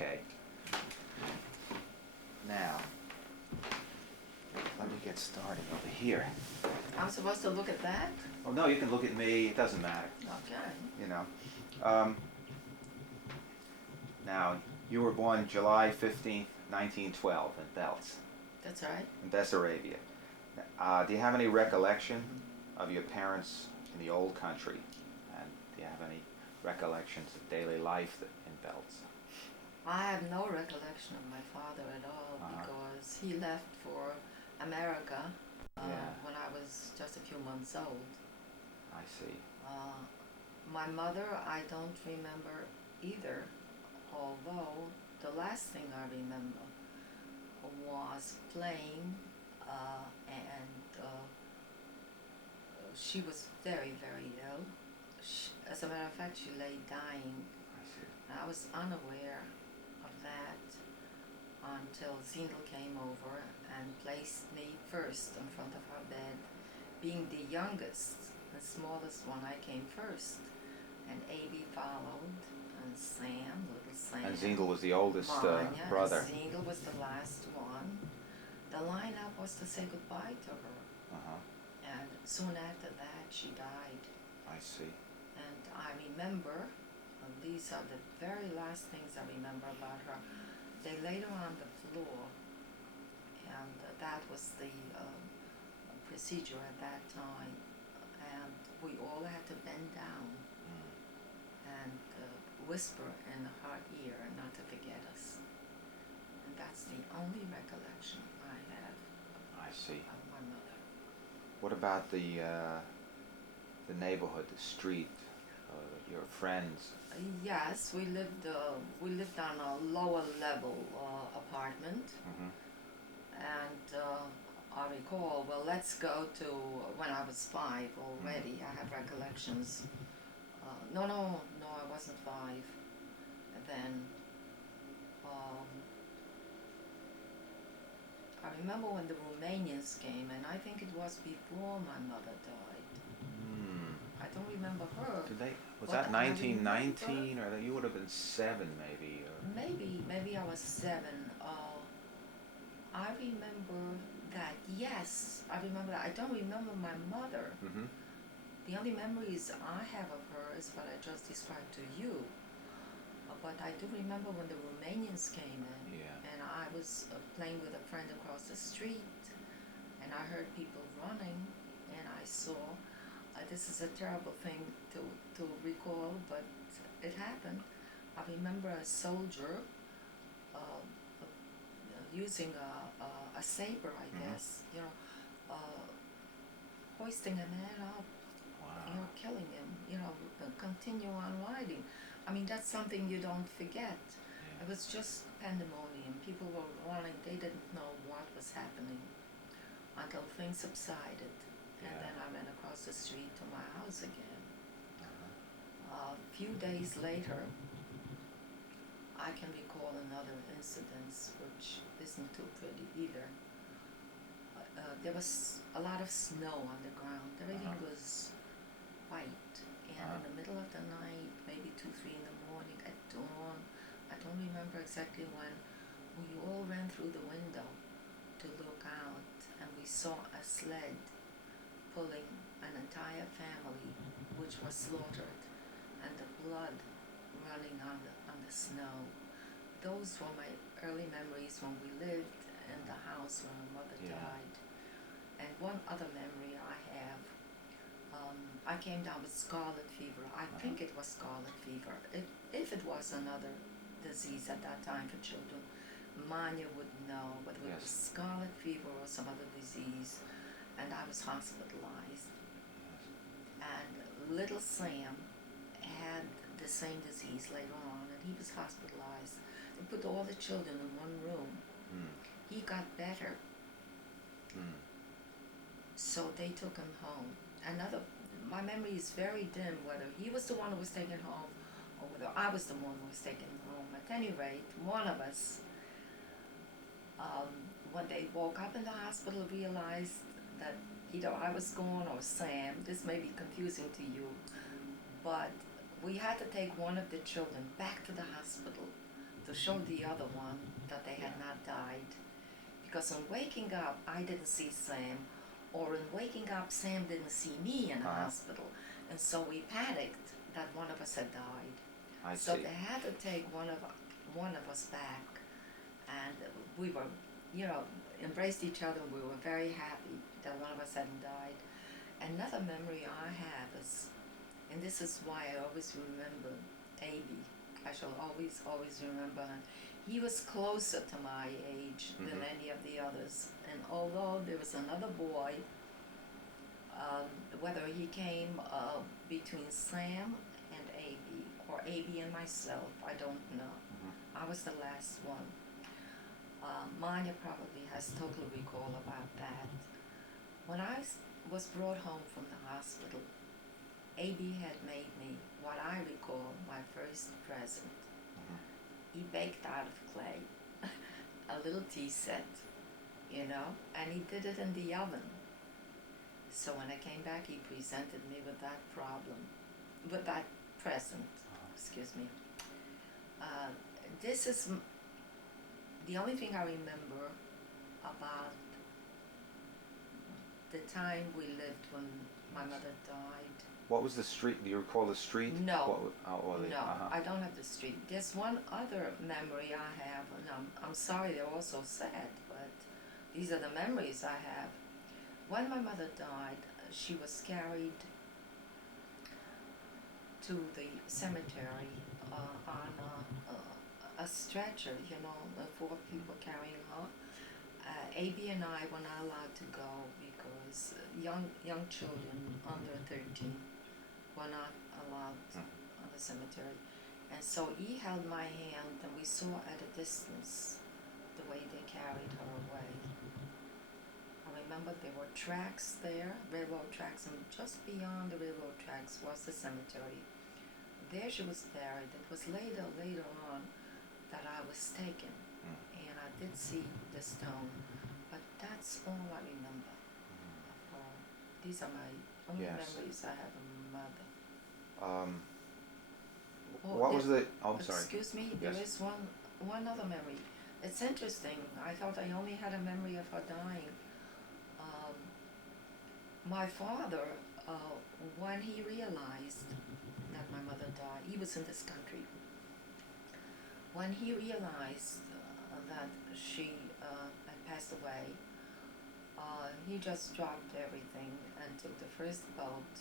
Okay. Now, let me get started over here. I'm supposed to look at that? Oh, no, you can look at me. It doesn't matter. Okay. You know. Now, you were born July 15th, 1912 in Belts, That's right. in Bessarabia. Do you have any recollection of your parents in the old country? And do you have any recollections of daily life in Belts? I have no recollection of my father at all because he left for America when I was just a few months old. I see. My mother, I don't remember either, although the last thing I remember was playing and she was very, very ill. As a matter of fact, she lay dying. I see. I was unaware of that until Zindel came over and placed me first in front of her bed. Being the youngest, the smallest one, I came first. And Abby followed, and Sam, little Sam. And Zindel was the oldest Vanya, brother. And Zindel was the last one. The lineup was to say goodbye to her. And soon after that, she died. I see. And I remember, these are the very last things I remember about her. They laid her on the floor, and that was the procedure at that time. And we all had to bend down and whisper in her ear not to forget us. And that's the only recollection I have I see. of my mother. What about the neighborhood, the street, your friends? Yes, we lived on a lower level apartment, and I recall. Well, let's go to when I was 5 already. I have recollections. No, I wasn't 5. And then I remember when the Romanians came, and I think it was before my mother died. I don't remember her. Was that 1919, or you would have been 7 maybe? Or? Maybe I was 7. I remember that. Yes, I remember that. I don't remember my mother. The only memories I have of her is what I just described to you. But I do remember when the Romanians came in, and I was playing with a friend across the street, and I heard people running, and I saw. This is a terrible thing to recall, but it happened. I remember a soldier using a saber, I guess, hoisting a man up, killing him, continue on riding. I mean, that's something you don't forget. It was just pandemonium. People were running. They didn't know what was happening until things subsided. And then I went across the street to my house again. A few days later, I can recall another incident which isn't too pretty either. There was a lot of snow on the ground. Everything was white. And in the middle of the night, maybe 2, 3 in the morning, at dawn, I don't remember exactly when, we all ran through the window to look out, and we saw a sled pulling an entire family which was slaughtered, and the blood running on the snow. Those were my early memories when we lived in the house when my mother died. And one other memory I have, I came down with scarlet fever. I think it was scarlet fever. If it was another disease at that time for children, Manya would know whether it was scarlet fever or some other disease. And I was hospitalized. And little Sam had the same disease later on, and he was hospitalized. They put all the children in one room. He got better. So they took him home. My memory is very dim whether he was the one who was taken home or whether I was the one who was taken home. At any rate, one of us, when they woke up in the hospital, realized that either I was gone or Sam. This may be confusing to you, but we had to take one of the children back to the hospital to show the other one that they had not died. Because in waking up, I didn't see Sam, or in waking up, Sam didn't see me in the hospital, and so we panicked that one of us had died. I So see. they had to take one of us back, and we were, embraced each other. We were very happy that one of us hadn't died. Another memory I have is, and this is why I always remember A.B. I shall always, always remember him. He was closer to my age than any of the others. And although there was another boy, whether he came between Sam and A.B. or A.B. and myself, I don't know. I was the last one. Manya probably has total recall about that. When I was brought home from the hospital, A.B. had made me what I recall my first present. He baked out of clay a little tea set, and he did it in the oven. So when I came back, he presented me with that present, excuse me. This is the only thing I remember about the time we lived when my mother died. What was the street? Do you recall the street? No. No, I don't have the street. There's one other memory I have, and I'm sorry they're all so sad, but these are the memories I have. When my mother died, she was carried to the cemetery on a stretcher, 4 people carrying her. A.B. and I were not allowed to go because young children under 13 were not allowed on the cemetery. And so he held my hand, and we saw at a distance the way they carried her away. I remember there were tracks there, railroad tracks, and just beyond the railroad tracks was the cemetery. There she was buried. It was later on that I was taken, and I did see the stone, but that's all I remember of her. These are my only memories I have of my mother. What was the? Oh, I'm sorry. Excuse me. There is one other memory. It's interesting. I thought I only had a memory of her dying. My father, when he realized that my mother died, he was in this country. When he realized that she had passed away, he just dropped everything and took the first boat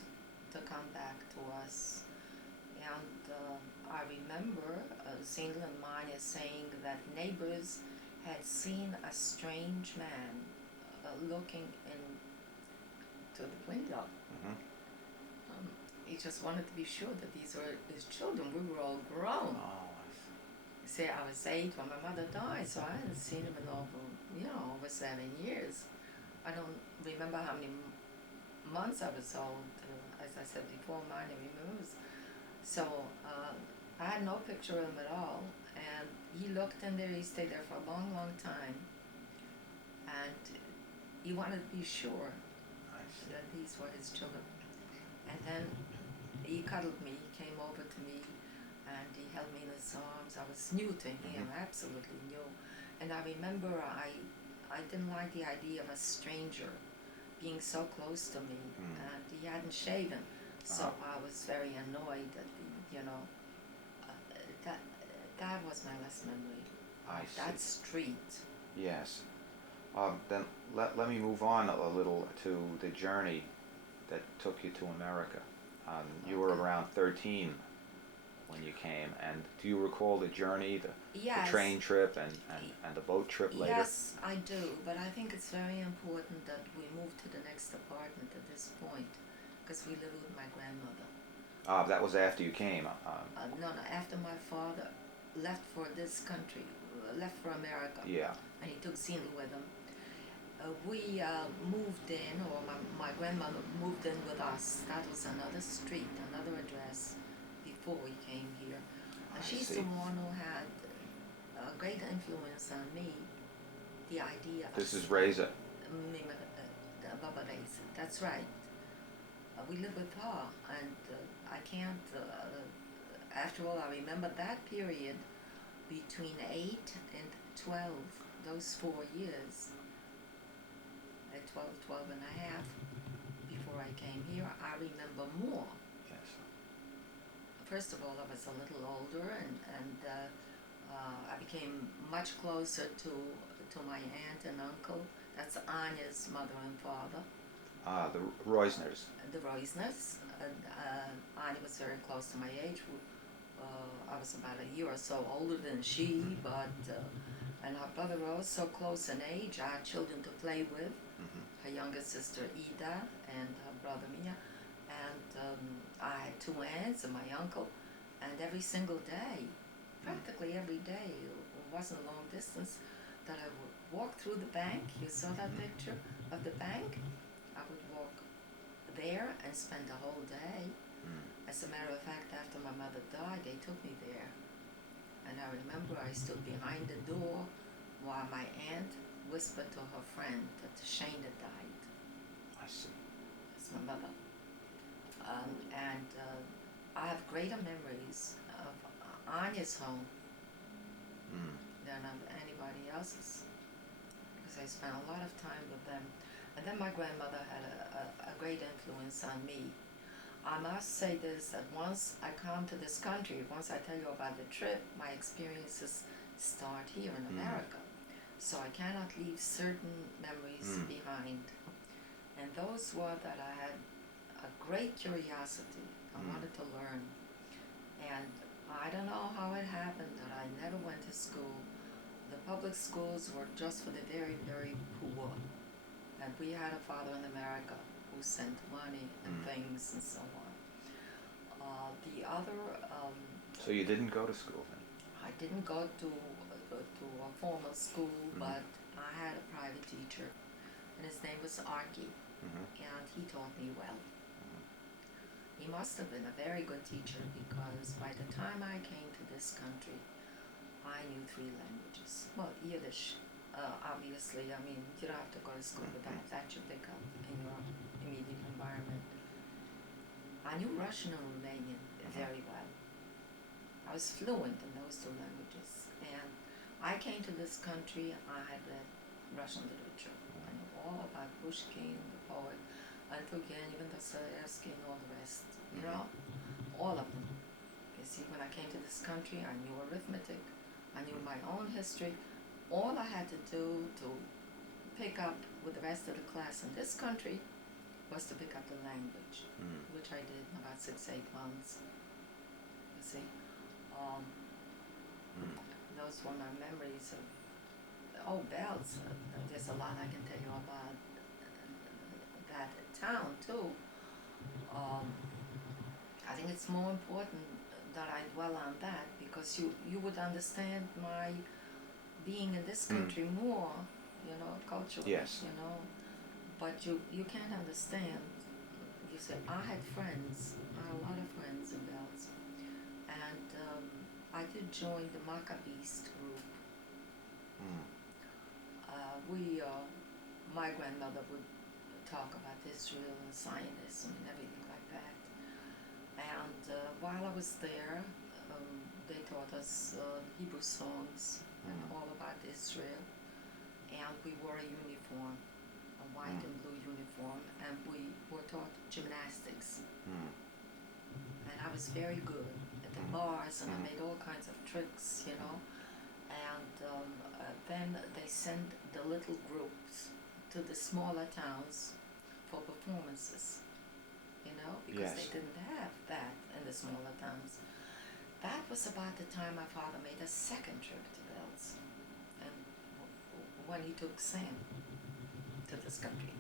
to come back to us. And I remember Zindel and Maya saying that neighbors had seen a strange man looking into the window. He just wanted to be sure that these were his children. We were all grown. Say I was 8 when my mother died, so I hadn't seen him in over 7 years. I don't remember how many months I was old. As I said before, mine remembers. So I had no picture of him at all, and he looked in there. He stayed there for a long, long time, and he wanted to be sure that these were his children. And then he cuddled me. He came over to me, and he held me in his arms. I was new to him, absolutely new. And I remember I didn't like the idea of a stranger being so close to me, and he hadn't shaven, so I was very annoyed at that was my last memory. I see. That street. Yes. Then let me move on a little to the journey that took you to America. You were around 13 when you came, and do you recall the journey, the train trip and the boat trip later? Yes, I do, but I think it's very important that we move to the next apartment at this point, because we live with my grandmother. That was after you came. No, after my father left for this country, left for America. Yeah. And he took Zindel with him. We moved in, or my grandmother moved in with us. That was another street, another address before we came here. And she's the one who had a great influence on me, the idea This is Reza. Baba Reza, that's right. We live with her, and I can't, after all, I remember that period between 8 and 12, those 4 years, at 12, 12 and a half, before I came here, I remember more. Yes. First of all, I was a little older, and I became much closer to my aunt and uncle. That's Anya's mother and father. The Reusners. The Reusners. Anya was very close to my age. I was about a year or so older than she, but and her brother was so close in age. I had children to play with. Mm-hmm. Her younger sister Ida and her brother Mia, and I had two aunts and my uncle, and every single day, practically every day, it wasn't a long distance, that I would walk through the bank. You saw that picture of the bank? I would walk there and spend the whole day. As a matter of fact, after my mother died, they took me there. And I remember I stood behind the door while my aunt whispered to her friend that Shane had died. I see. That's my mother. And I have greater memories of Anya's home than of anybody else's, because I spent a lot of time with them. And then my grandmother had a great influence on me. I must say this, that once I come to this country, once I tell you about the trip, my experiences start here in America. So I cannot leave certain memories behind. And those were that I had a great curiosity. I wanted to learn. And I don't know how it happened that I never went to school. The public schools were just for the very, very poor. And we had a father in America who sent money and things and so on. The other... So you didn't go to school then? I didn't go to a formal school, but I had a private teacher, and his name was Archie, and he taught me well. He must have been a very good teacher, because by the time I came to this country, I knew 3 languages. Well, Yiddish, obviously. I mean, you don't have to go to school with that. That you pick up in your immediate environment. I knew Russian and Romanian very well. I was fluent in those 2 languages. And I came to this country, I had read Russian literature. I knew all about Pushkin, the poet, and Turgenev, Dostoevsky, and all the rest. You know, all of them. You see, when I came to this country, I knew arithmetic. I knew my own history. All I had to do to pick up with the rest of the class in this country was to pick up the language, which I did in about 6-8 months. You see, those were my memories of, bells. There's a lot I can tell you about that town too. I think it's more important that I dwell on that, because you would understand my being in this country more, culturally, Yes. but you can't understand. You say, I had friends, I had a lot of friends in Bells, and I did join the Maccabees group. My grandmother would talk about Israel and Zionism and everything like that. And while I was there, they taught us Hebrew songs and all about Israel. And we wore a uniform, a white and blue uniform, and we were taught gymnastics. And I was very good at the bars, and I made all kinds of tricks, And then they sent the little groups to the smaller towns for performances, because they didn't have that in the smaller towns. That was about the time my father made a second trip to Bells, and when he took Sam to this country.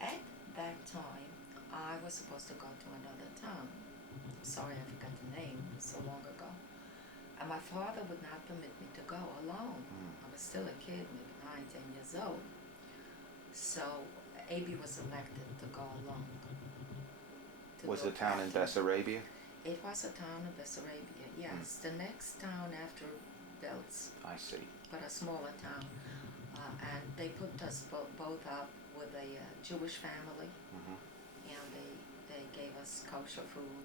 At that time, I was supposed to go to another town. I'm sorry, I forgot the name, it was so long ago. And my father would not permit me to go alone. I was still a kid, maybe 9, 10 years old. So Abby was elected to go along. Was the town in Bessarabia? It was a town in Bessarabia, yes. The next town after Belts. I see. But a smaller town. And they put us both up with a Jewish family. And they gave us kosher food,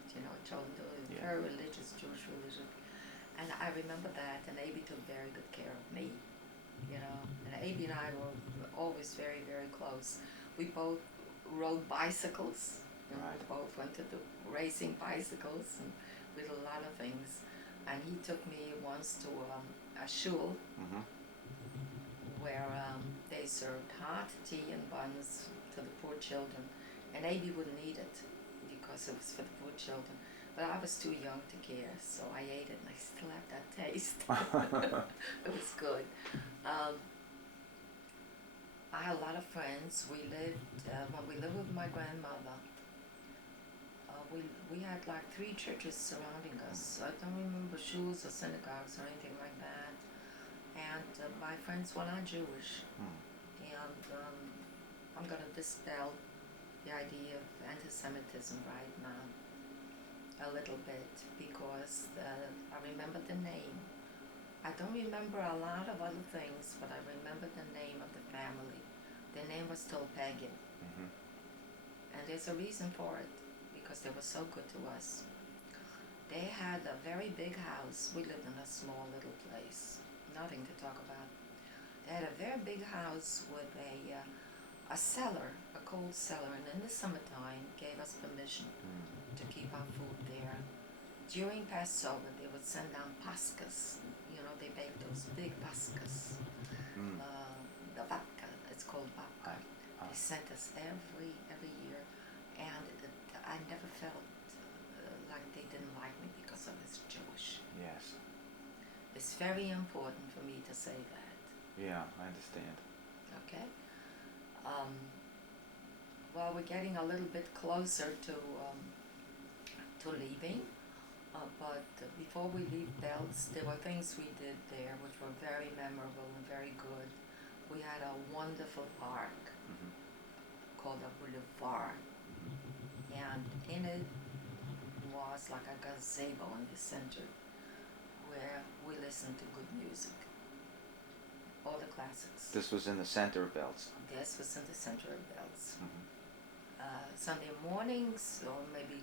children, very religious Jewish religion. And I remember that, and Abby took very good care of me, you know. And Abby and I were always very, very close. We both rode bicycles, and Right. we both went to the racing bicycles, and we did a lot of things. And he took me once to a shul Mm-hmm. where they served hot tea and buns to the poor children. And Abby wouldn't eat it because it was for the poor children. But I was too young to care, so I ate it, and I still have that taste. It was good. I had a lot of friends. We lived when we lived with my grandmother. We had like 3 churches surrounding us. I don't remember shuls or synagogues or anything like that. And my friends were not Jewish. And I'm going to dispel the idea of anti-Semitism right now a little bit, because I remember the name. I don't remember a lot of other things, but I remember the name of the family. Their name was still pagan. Mm-hmm. And there's a reason for it, because they were so good to us. They had a very big house. We lived in a small little place. Nothing to talk about. They had a very big house with a cellar, a cold cellar, and in the summertime gave us permission to keep our food there. During Passover, they would send down paskas. You know, they baked those big paskas. The babka, it's called babka. They sent us every year, and I never felt like they didn't like me because I was Jewish. Yes. It's very important for me to say that. Yeah, I understand. Okay. Well, we're getting a little bit closer to leaving, but before we leave Belts, there were things we did there which were very memorable and very good. We had a wonderful park called a boulevard, and in it was like a gazebo in the center where we listened to good music, all the classics. This was in the center of Belts. This was in the center of Belts. Mm-hmm. Sunday mornings, or maybe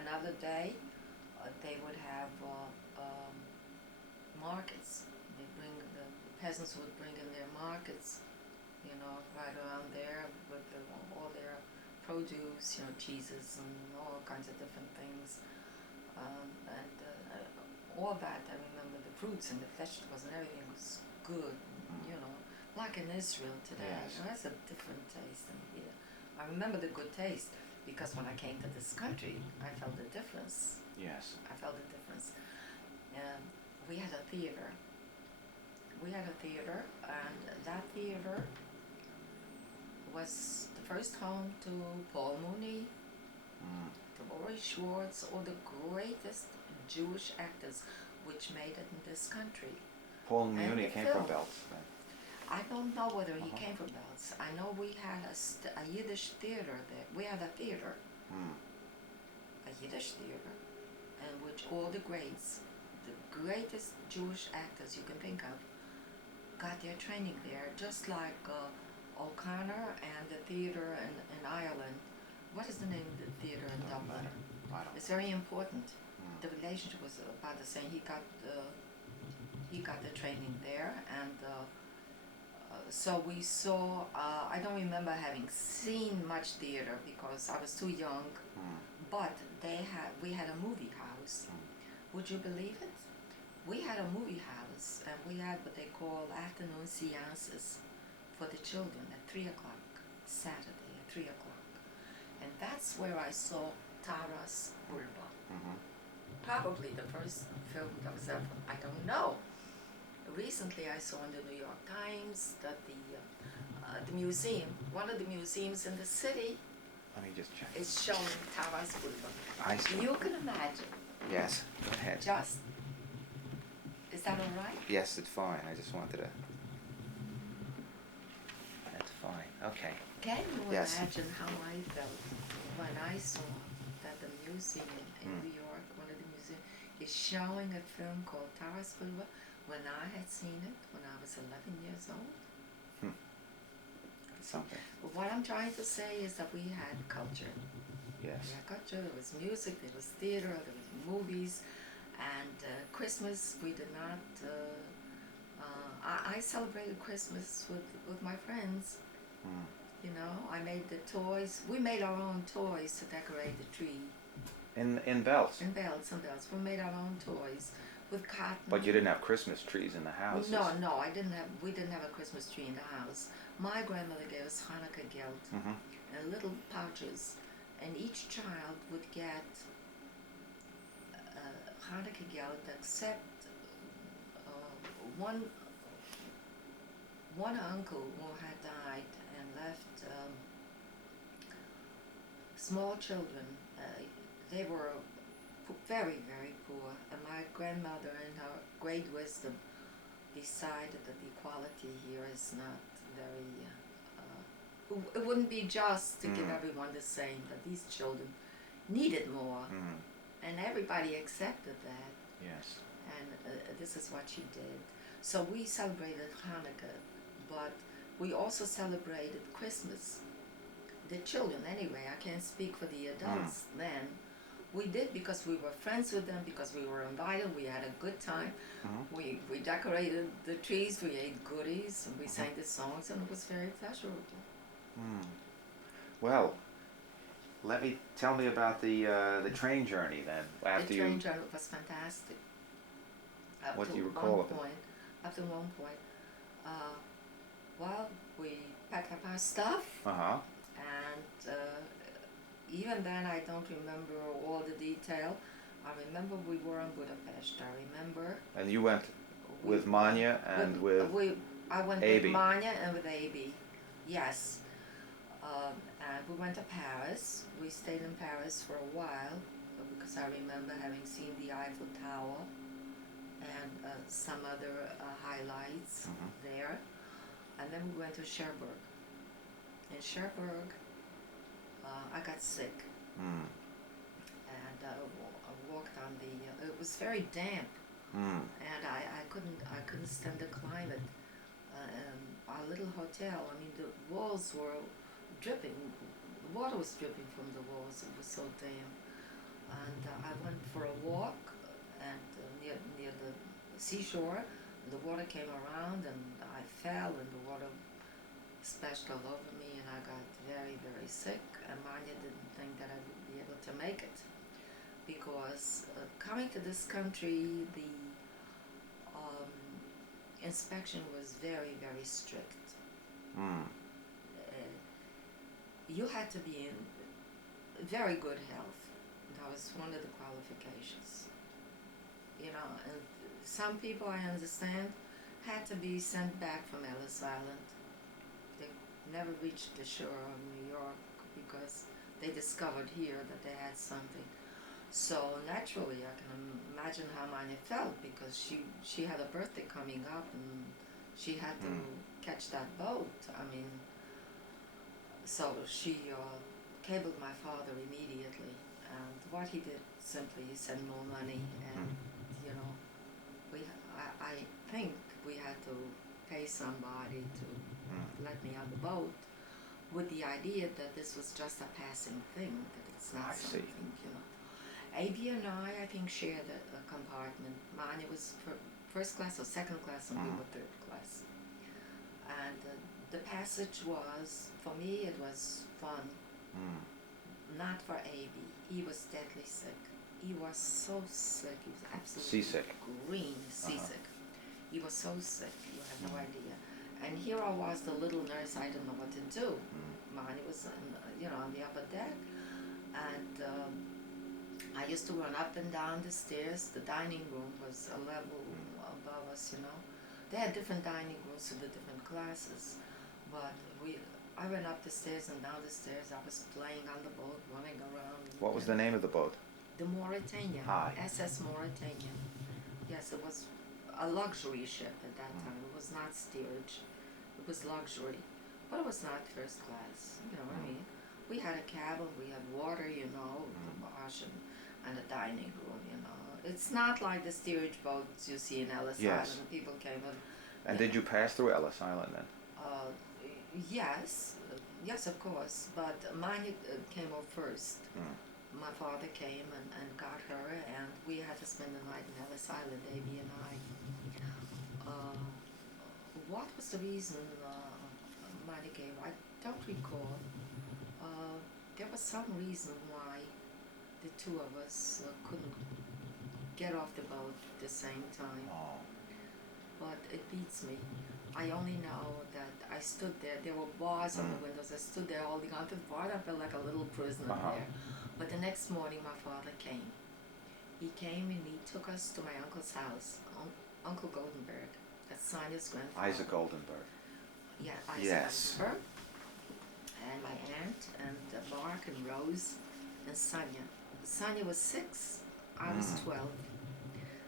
another day, they would have markets. The peasants would bring in their markets, you know, right around there with all their produce, you know, cheeses and all kinds of different things. And all that, I remember the fruits and the vegetables and everything was good, you know, like in Israel today. Yes. You know, that's a different taste than here. I remember the good taste because when I came to this country, I felt the difference. Yes. I felt the difference. We had a theater. And that theater was the first home to Paul Mooney, to Laurie Schwartz, all the greatest Jewish actors which made it in this country. Paul Muni the came film. from Belts then. I don't know whether he came from Belts. I know we had a Yiddish theater there. We had a theater, a Yiddish theater, in which all the greats, the greatest Jewish actors you can think of, got their training there, just like O'Connor and the theater in Ireland. What is the name of the theater in Dublin? I don't. It's very important. The relationship was about the same. He got the training there, and so we saw. I don't remember having seen much theater because I was too young. But we had a movie house. Would you believe it? We had a movie house, and we had what they call afternoon seances for the children at 3:00, Saturday at 3:00. And that's where I saw Taras Bulba. Probably the first film that was ever, I don't know. Recently I saw in the New York Times that the museum, one of the museums in the city, Let me just check. is showing Taras Bulba. I see. You can imagine. Yes. Go ahead. Is that all right? Yes, it's fine. I just wanted to. That's fine. Okay. Can you Yes. imagine how I felt when I saw that the museum in New York, one of the museums, is showing a film called Taras Bulba when I had seen it when I was 11 years old? Something. But what I'm trying to say is that we had culture. Yes. We had culture, there was music, there was theater, there was movies, And Christmas, we did not. I celebrated Christmas with my friends. Mm. You know, I made the toys. We made our own toys to decorate the tree. In Bells? In Bells, in Bells. We made our own toys with cotton. But you didn't have Christmas trees in the houses? No, I didn't have. We didn't have a Christmas tree in the house. My grandmother gave us Hanukkah gelt and little pouches, and each child would get Hanukkah gelt except one uncle who had died and left small children. They were very, very poor, and my grandmother, in her great wisdom, decided that the equality here is not very. It wouldn't be just to give everyone the same. That these children needed more, and everybody accepted that. Yes. And this is what she did. So we celebrated Hanukkah, but we also celebrated Christmas. The children, anyway, I can't speak for the adults then. We did because we were friends with them, because we were invited, we had a good time. We decorated the trees, we ate goodies, and we sang the songs, and it was very pleasurable. Well, tell me about the train journey then. After the train journey was fantastic. What do you recall of it? Up to one point, well, we packed up our stuff, and even then I don't remember all the detail. I remember we were in Budapest. I remember. And you went with Manya and I went Aby. with Manya and with Aby. Yes. And we went to Paris. We stayed in Paris for a while because I remember having seen the Eiffel Tower and some other highlights there. And then we went to Cherbourg. In Cherbourg, I got sick. And I walked on the. It was very damp, and I couldn't stand the climate. Our little hotel. I mean, the walls were dripping. The water was dripping from the walls. It was so damp. And I went for a walk, and near the seashore. The water came around, and I fell, and the water splashed all over me, and I got very, very sick. And Manya didn't think that I would be able to make it, because coming to this country, the inspection was very, very strict. You had to be in very good health. That was one of the qualifications. You know, and some people, I understand, had to be sent back from Ellis Island. They never reached the shore of New York because they discovered here that they had something. So naturally, I can imagine how Manya felt, because she had a birthday coming up and she had to catch that boat. I mean, so she cabled my father immediately, and what he did simply, he sent more money, and you know, I think we had to pay somebody to let me on the boat, with the idea that this was just a passing thing, that it's not something, you know. Aby and I think, shared a compartment. Manya was first class or second class, and we were third class. And the passage was, for me, it was fun. Not for Aby. He was deadly sick. He was so sick. He was absolutely seasick. Green, seasick. He was so sick. You have no idea. And here I was, the little nurse. I didn't know what to do. Manya was, on the upper deck, and I used to run up and down the stairs. The dining room was a level above us. They had different dining rooms for the different classes, but I went up the stairs and down the stairs. I was playing on the boat, running around. What was the name of the boat? The Mauritania. SS Mauritania. Yes, it was a luxury ship at that time. It was not steerage. It was luxury, but it was not first class. You know what I mean? We had a cabin, we had water, the wash and a dining room, It's not like the steerage boats you see in Ellis Island. People came in. And did you pass through Ellis Island then? Yes, of course. But mine came up first. my father came and got her, and we had to spend the night in Ellis Island, Davy and I. Uh, what was the reason Money gave? I don't recall. There was some reason why the two of us couldn't get off the boat at the same time. Oh. But it beats me. I only know that I stood there. There were bars on the windows. I stood there holding on to the bar. I felt like a little prisoner there. But the next morning, my father came. He came and he took us to my uncle's house, Uncle Goldenberg. That's Sonia's grandfather. Isaac Goldenberg. Yeah, Isaac Yes. Goldenberg. And my aunt and Mark and Rose and Sonia. Sonia was 6. I was 12.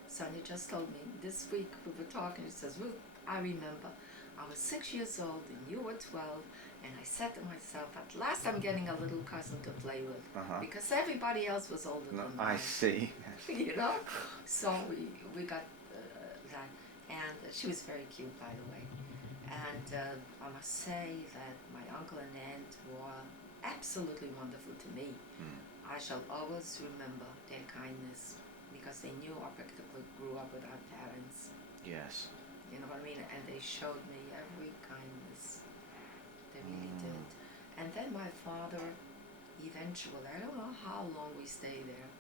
Sonia just told me this week we were talking. She says, Ruth, I remember I was 6 years old and you were 12, and I said to myself, at last I'm getting a little cousin to play with, because everybody else was older than me. I see. You know, so we got that, and she was very cute, by the way. And I must say that my uncle and aunt were absolutely wonderful to me. I shall always remember their kindness, because they knew I practically grew up without parents. Yes. You know what I mean? And they showed me every kindness. They really did. And then my father, eventually, I don't know how long we stayed there,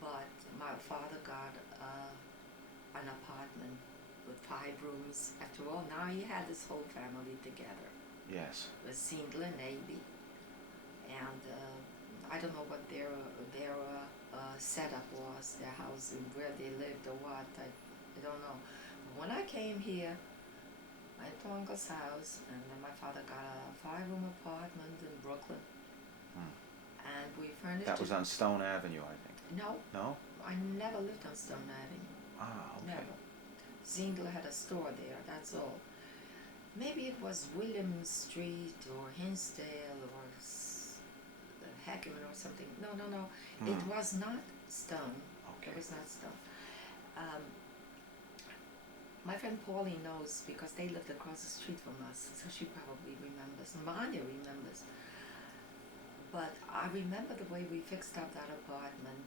but my father got an apartment with 5 rooms. After all, now he had his whole family together. Yes. With Sindel and Aby. And I don't know what their setup was, their house, and where they lived or what. I don't know. When I came here, I went to Uncle's house, and then my father got a 5-room apartment in Brooklyn. And we furnished That was it. on Stone Avenue, I think. No, No? I never lived on Stone Avenue. Ah, okay. Never. Zingel had a store there, that's all. Maybe it was William Street or Hinsdale or Heckman or something. No. It was not Stone. Okay. It was not Stone. My friend Pauline knows, because they lived across the street from us, so she probably remembers. Manya remembers. But I remember the way we fixed up that apartment.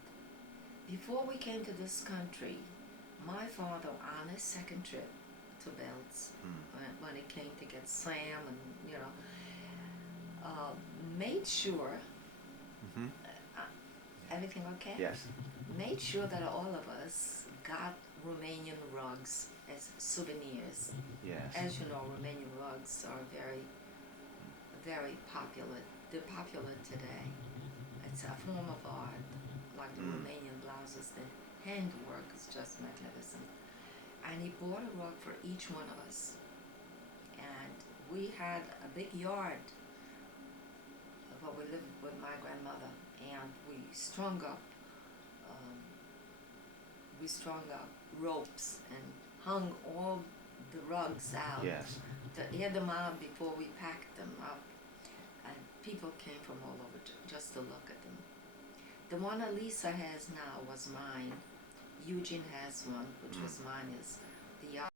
Before we came to this country, my father, on his second trip to Belts, when he came to get Sam and, you know, made sure, everything okay? Yes. Made sure that all of us got Romanian rugs as souvenirs. Yes. As you know, Romanian rugs are very, very popular. They're popular today. It's a form of art, like the Romanian blouses. The handwork is just magnificent. And he bought a rug for each one of us. And we had a big yard, but we lived with my grandmother, and we strung up ropes and hung all the rugs out Yes. to air them out before we packed them up. And people came from all over just to look at them. The one Elisa has now was mine. Eugene has one, which was mine. Is the